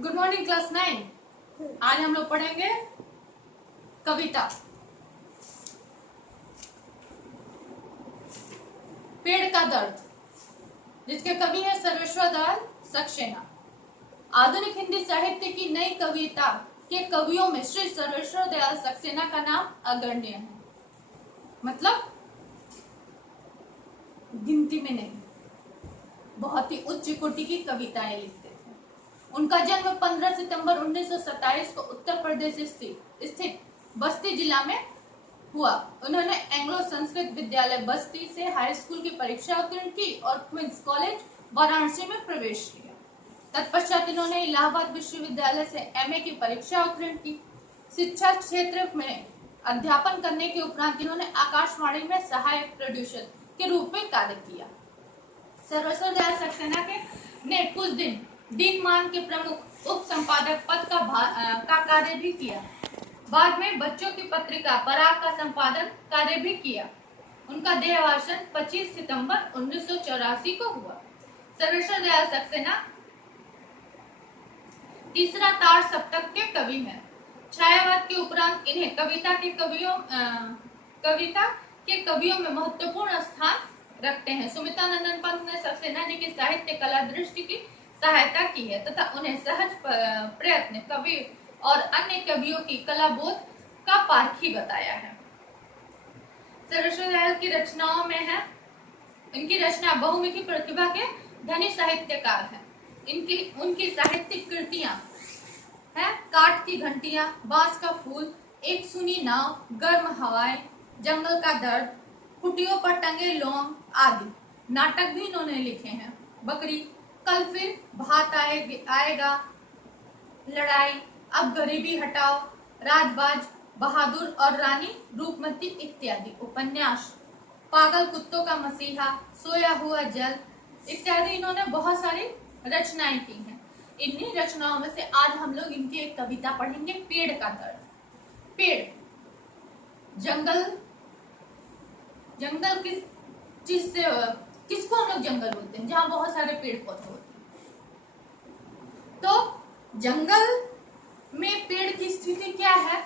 Good morning class 9। आज हम लोग पढ़ेंगे कविता। पेड़ का दर्द, जिसके कवि है सर्वेश्वर दयाल सक्सेना। आधुनिक हिंदी साहित्य की नई कविता के कवियों में श्री सर्वेश्वर दयाल सक्सेना का नाम अग्रण्य है। मतलब गिनती में नहीं, बहुत ही उच्च कोटि की कविताएं लिखते थे। उनका जन्म 15 सितंबर 1927 को उत्तर प्रदेश स्थित बस्ती जिला में हुआ। उन्होंने एंग्लो संस्कृत विद्यालय बस्ती से हाई स्कूल की परीक्षा उत्तीर्ण की और क्वींस कॉलेज वाराणसी में प्रवेश किया। तत्पश्चात इन्होंने इलाहाबाद विश्वविद्यालय से एमए की परीक्षा उत्तीर्ण की। शिक्षा क्षेत्र में अध्यापन करने के उपरांत इन्होंने आकाशवाणी में सहायक प्रोड्यूसर के रूप में कार्य किया। सर्वेश्वर दयाल सक्सेना ने कुछ दिन मान के प्रमुख उप संपादक पद का कार्य भी किया। बाद में बच्चों की पत्रिका पराग का संपादन कार्य भी किया। उनका देहावसान 25 सितंबर 1984 को हुआ। सर्वेश्वर दयाल सक्सेना तीसरा तार सप्तक के कवि हैं। छायावाद के उपरांत इन्हें कविता के कवियों में महत्वपूर्ण स्थान रखते हैं। सुमित्रानंदन पंत ने सक्सेना जी की साहित्य कला दृष्टि की सहायता की है तथा उन्हें सहज प्रयत्न कवि और अन्य कवियों की कला बोध का पारखी बताया है। सर्वेश्वर दयाल की रचनाओं में है, इनकी रचना बहुमुखी प्रतिभा के धनी साहित्यकार हैं। उनकी साहित्यिक कृतियां है काठ की घंटियां, बांस का फूल, एक सुनी नाव, गर्म हवाएं, जंगल का दर्द, कुटियों पर टंगे लौंग आदि। नाटक भी इन्होंने लिखे हैं। बकरी, कल फिर भात आएगा, लड़ाई, अब गरीबी हटाओ, राजबाज, बहादुर और रानी रूपमती इत्यादि उपन्यास, पागल कुत्तों का मसीहा, सोया हुआ जल इत्यादि इन्होंने बहुत सारी रचनाएं की हैं। इन्हीं रचनाओं में से आज हम लोग इनकी एक कविता पढ़ेंगे, पेड़ का दर्द। पेड़, जंगल किस चीज से, किसको हम लोग जंगल बोलते हैं? जहाँ बहुत सारे पेड़ पौधे होते हैं। तो जंगल में पेड़ की स्थिति क्या है,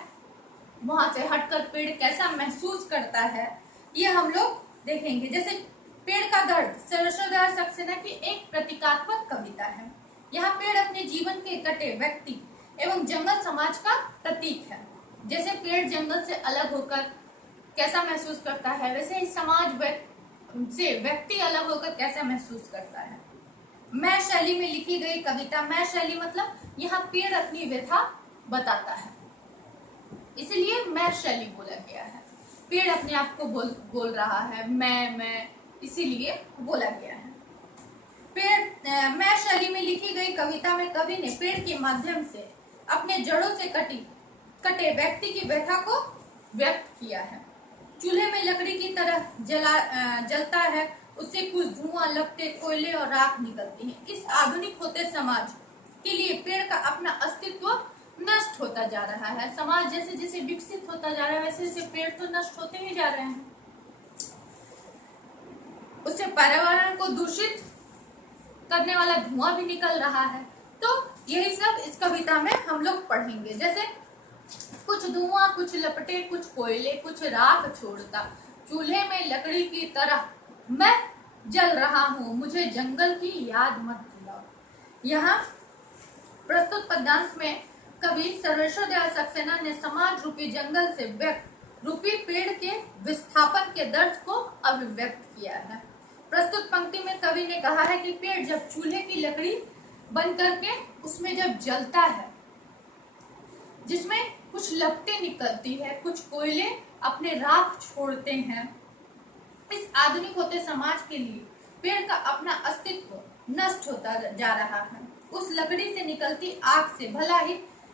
वहां से हटकर पेड़ कैसा महसूस करता है, ये हम लोग देखेंगे। जैसे पेड़ का दर्द सर्वेश्वर दयाल सक्सेना की एक प्रतीकात्मक कविता है। यहाँ पेड़ अपने जीवन के कटे व्यक्ति एवं जंगल समाज का प्रतीक है। जैसे पेड़ जंगल से अलग होकर कैसा महसूस करता है, वैसे ही समाज से व्यक्ति अलग होकर कैसा महसूस करता है। मैं शैली में लिखी गई कविता। मैं शैली मतलब यहाँ पेड़ अपनी व्यथा बताता है, इसलिए मैं शैली बोला गया है। पेड़ अपने आप को बोल रहा है, मैं इसीलिए बोला गया है। मैं शैली में लिखी गई कविता में कवि ने पेड़ के माध्यम से अपने जड़ों से कटे व्यक्ति की व्यथा को व्यक्त किया है। चूल्हे में लकड़ी की तरह जलता है, उससे कुछ धुआं, लपटे, कोयले और राख निकलती है। इस आधुनिक होते समाज के लिए पेड़ का अपना अस्तित्व नष्ट होता जा रहा है। समाज जैसे जैसे विकसित होता जा रहा है, वैसे वैसे पेड़ तो नष्ट होते ही जा रहे हैं। उससे पर्यावरण को दूषित करने वाला धुआं भी निकल रहा है। तो यही सब इस कविता में हम लोग पढ़ेंगे। जैसे कुछ धुआं, कुछ लपटे, कुछ कोयले, कुछ राख छोड़ता, चूल्हे में लकड़ी की तरह मैं जल रहा हूँ, मुझे जंगल की याद मत दिलाओ। यहाँ प्रस्तुत पद्यांश में कवि सर्वेश्वर दयाल सक्सेना ने समाज रूपी जंगल से व्यक्त रूपी पेड़ के विस्थापन के दर्द को अभिव्यक्त किया है। प्रस्तुत पंक्ति में कवि ने कहा है कि पेड़ जब चूल्हे की लकड़ी बन करके उसमें जब जलता है, जिसमें कुछ लपटें निकलती है, कुछ कोयले अपने राख छोड़ते हैं, इस आधुनिक होते समाज के लिए पेड़ का अपना अस्तित्व नष्ट होता जा रहा है। उस लकड़ी से निकलती आग से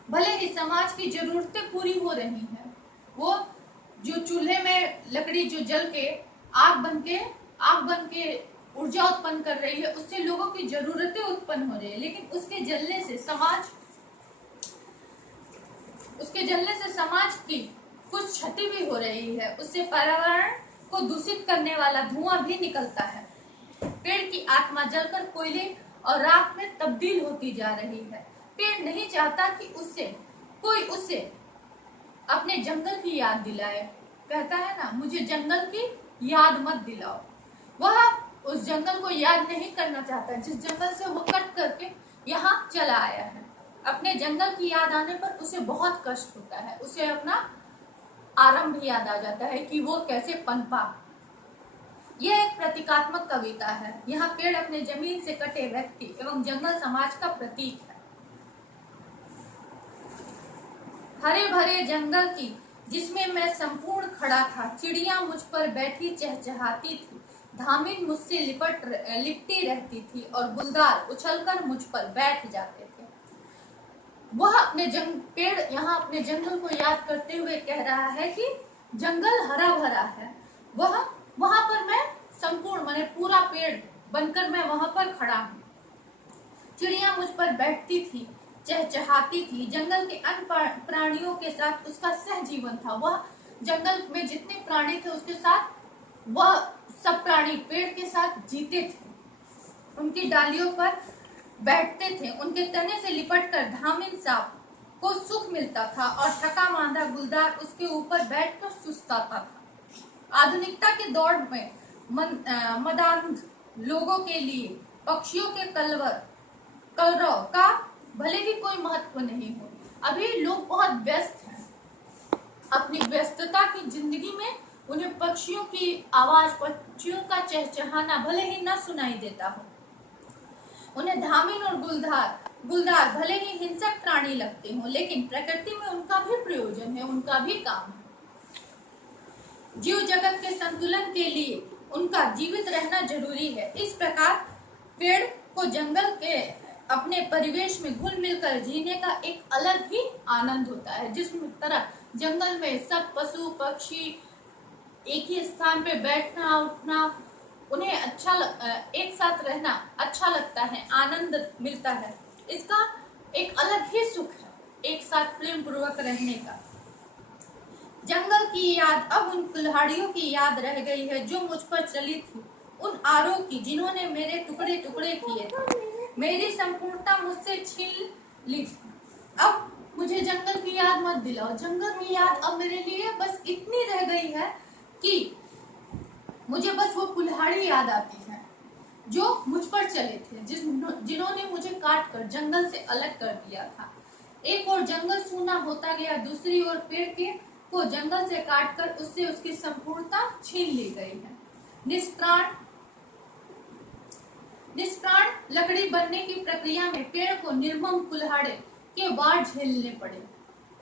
भले ही समाज की जरूरतें पूरी हो रही हैं। वो जो चूल्हे में लकड़ी जो जल के आग बन के ऊर्जा उत्पन्न कर रही है, उससे लोगों की जरूरतें उत्पन्न हो रही है, लेकिन उसके जलने से समाज की कुछ क्षति भी हो रही है। उससे पर्यावरण को दूषित करने वाला धुआं भी निकलता है। पेड़ की आत्मा जलकर कोयले और राख में तब्दील होती जा रही है। पेड़ नहीं चाहता कि कोई उसे अपने जंगल की याद दिलाए। कहता है ना, मुझे जंगल की याद मत दिलाओ। वह उस जंगल को याद नहीं करना चाहता जिस जंगल से वो कट करके यहाँ चला आया है। अपने जंगल की याद आने पर उसे बहुत कष्ट होता है। उसे अपना आरंभ याद आ जाता है कि वो कैसे पनपा। यह एक प्रतीकात्मक कविता है। यहाँ पेड़ अपने जमीन से कटे व्यक्ति एवं जंगल समाज का प्रतीक है। हरे भरे जंगल की जिसमें मैं संपूर्ण खड़ा था, चिड़िया मुझ पर बैठी चहचहाती थी, धामिन मुझसे लिपटी रहती थी और गुलदार उछलकर मुझ पर बैठ जाते थे। वह पेड़ यहाँ अपने जंगल को याद करते हुए कह रहा है कि जंगल हरा भरा है, वहां पर मैं संपूर्ण माने पूरा पेड़ बनकर मैं वहां पर खड़ा हूँ। चिड़िया मुझ पर बैठती थी, चहचहाती थी। जंगल के अन्य प्राणियों के साथ उसका सहजीवन था। वह जंगल में जितने प्राणी थे उसके साथ वह सब प्राणी पेड़ के साथ जीते थे। उनकी डालियों पर बैठते थे। उनके तने से लिपटकर धामिन सांप को सुख मिलता था और थका मांदा गुलदार उसके ऊपर बैठकर सुस्ताता था। आधुनिकता के दौर में मदांध लोगों के लिए पक्षियों के कलरव का भले ही कोई महत्व नहीं हो। अभी लोग बहुत व्यस्त हैं। अपनी व्यस्तता की जिंदगी में उन्हें पक्षियों की आवाज, पक्षियों का चहचहाना भले ही न सुनाई देता हो। उन्हें धामिन और गुलदार भले ही हिंसक प्राणी लगते हो, लेकिन प्रकृति में उनका भी प्रयोजन है, उनका भी काम है। जीव जगत के संतुलन के लिए उनका जीवित रहना जरूरी है। इस प्रकार पेड़ को जंगल के अपने परिवेश में घुल मिलकर जीने का एक अलग ही आनंद होता है। जिस तरह जंगल में सब पशु पक्षी एक ही स्थान पे बैठना उठना, उन्हें एक साथ रहना अच्छा लगता है, आनंद मिलता है। इसका एक अलग ही सुख है, एक साथ प्रेम पूर्वक रहने का। जंगल की याद अब उन कुल्हाड़ियों की याद रह गई है जो मुझ पर चली थी, उन आरों की जिन्होंने मेरे टुकड़े टुकड़े किए थे, मेरी संपूर्णता मुझसे छीन ली थी। अब मुझे जंगल की याद मत दिलाओ। जंगल की याद अब मेरे लिए बस इतनी रह गई है कि मुझे बस वो कुल्हाड़ी याद आती है जो मुझ पर चले थे, जिन्होंने मुझे काट कर जंगल से अलग कर दिया था। एक और जंगल सूना होता गया, दूसरी ओर पेड़ को जंगल से काटकर उससे उसकी संपूर्णता छीन ली गई है। निष्प्राण लकड़ी बनने की प्रक्रिया में पेड़ को निर्मम कुल्हाड़े के वार झेलने पड़े।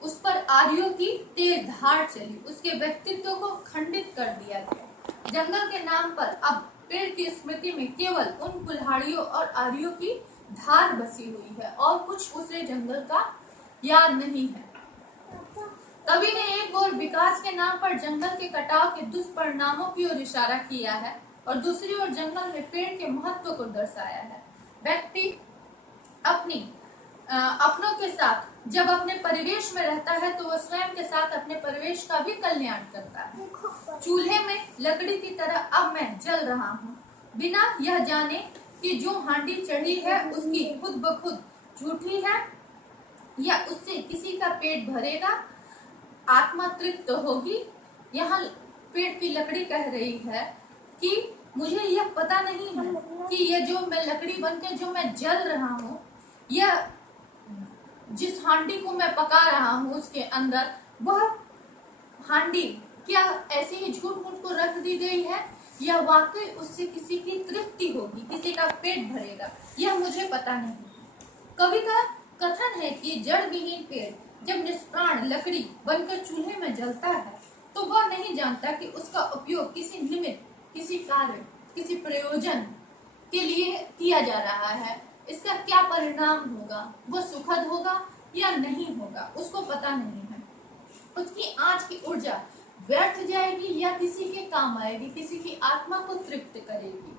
उस पर आरियों की तेज धार चली, उसके व्यक्तित्व को खंडित कर दिया गया। जंगल के नाम पर अब पेड़ की स्मृति में केवल उन कुल्हाड़ियों और आरियों की धार बसी हुई है और कुछ उसे जंगल का याद नहीं है। कवि ने एक ओर विकास के नाम पर जंगल के कटाव के दुष्परिणामों की ओर इशारा किया है और दूसरी ओर जंगल में पेड़ के महत्व को दर्शाया है। व्यक्ति अपनों के साथ जब अपने परिवेश में रहता है तो वह स्वयं के साथ अपने परिवेश का भी कल्याण करता है। चूल्हे में लकड़ी की तरह अब मैं जल रहा हूँ, बिना यह जाने कि जो हांडी चढ़ी है उसकी खुद ब खुद झूठी है या उससे किसी का पेट भरेगा, आत्मा तृप्त होगी। यहाँ पेड़ की लकड़ी कह रही है कि मुझे यह पता नहीं है कि यह जो मैं लकड़ी बनकर जो मैं जल रहा हूँ, यह जिस हांडी को मैं पका रहा हूँ उसके अंदर वह हांडी क्या ऐसे ही झूठ मूठ को रख दी गई है या वाकई उससे किसी की तृप्ति होगी, किसी का पेट भरेगा, यह मुझे पता नहीं। कवि का कथन है कि जड़ विहीन पेड़ जब निष्प्राण लकड़ी बनकर चूल्हे में जलता है तो वह नहीं जानता कि उसका उपयोग किसी निमित्त, किसी कार्य, किसी प्रयोजन के लिए किया जा रहा है। इसका क्या परिणाम होगा, वो सुखद होगा या नहीं होगा, उसको पता नहीं है। उसकी आँच की ऊर्जा व्यर्थ जाएगी या किसी के काम आएगी, किसी की आत्मा को तृप्त करेगी,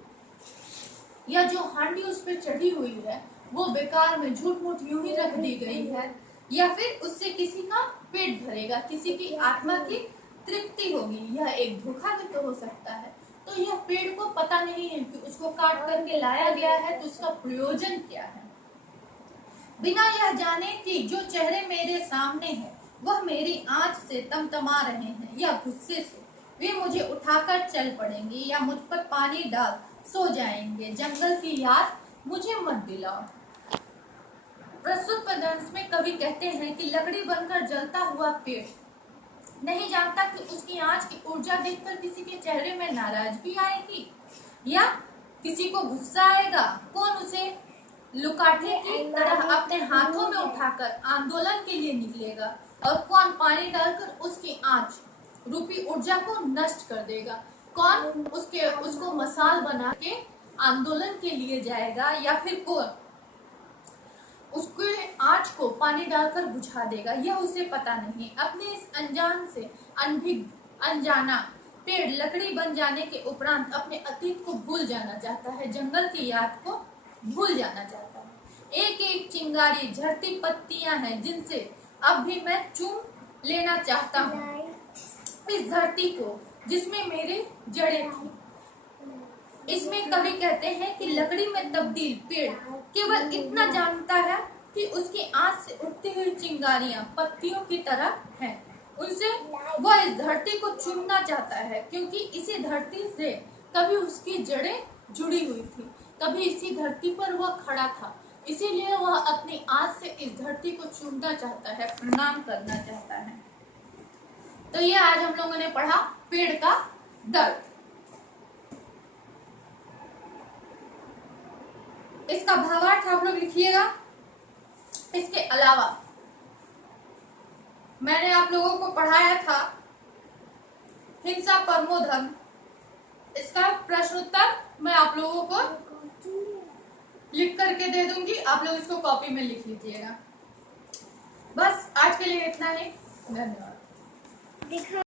या जो हांडी उस पर चढ़ी हुई है वो बेकार में झूठ मूठ यूं ही रख दी गई है, या फिर उससे किसी का पेट भरेगा, किसी की आत्मा की तृप्ति होगी। यह एक धोखा भी तो हो सकता है। तो यह पेड़ को पता नहीं है कि उसको काट करके लाया गया है तो उसका प्रयोजन क्या है। बिना यह जाने कि जो चेहरे मेरे सामने है वह मेरी आंच से तमतमा रहे हैं या गुस्से से, वे मुझे उठाकर चल पड़ेंगे या मुझ पर पानी डाल सो जाएंगे। जंगल की याद मुझे मत दिलाओ। प्रस्तुत पद्यांश में कवि कहते हैं कि लकड़ी बनकर जलता हुआ पेड़ नहीं जानता कि उसकी आंच की ऊर्जा देखकर किसी के चेहरे में नाराजगी आएगी या किसी को गुस्सा आएगा। कौन उसे लुकाठे की तरह अपने हाथों में उठाकर आंदोलन के लिए निकलेगा और कौन पानी डालकर उसकी आंच रूपी ऊर्जा को नष्ट कर देगा। कौन उसको मसाल बना के आंदोलन के लिए जाएगा या फिर कौन उसके आंच को पानी डालकर बुझा देगा, यह उसे पता नहीं। अपने इस अनजान से अनजाना पेड़ लकड़ी बन जाने के उपरांत अपने अतीत को भूल जाना चाहता है, जंगल की याद को भूल जाना चाहता है। एक एक चिंगारी झड़ती पत्तियां हैं जिनसे अब भी मैं चूम लेना चाहता हूँ इस धरती को जिसमें मेरी जड़ें थी। इसमें कवि कहते हैं कि लकड़ी में तब्दील पेड़ केवल इतना जानता है कि उसकी आंच से उठती हुई चिंगारियां पत्तियों की तरह हैं। उनसे वह इस धरती को चूमना चाहता है क्योंकि इसी धरती से कभी उसकी जड़ें जुड़ी हुई थी, कभी इसी धरती पर वह खड़ा था, इसीलिए वह अपनी आंच से इस धरती को चूमना चाहता है, प्रणाम करना चाहता है। तो ये आज हम लोगों ने पढ़ा पेड़ का दर्द। इसका भावार्थ आप लोग लिखिएगा। इसके अलावा मैंने आप लोगों को पढ़ाया था हिंसा परमो धर्म। इसका प्रश्न उत्तर मैं आप लोगों को लिख करके दे दूंगी, आप लोग इसको कॉपी में लिख लीजिएगा। बस आज के लिए इतना ही, धन्यवाद।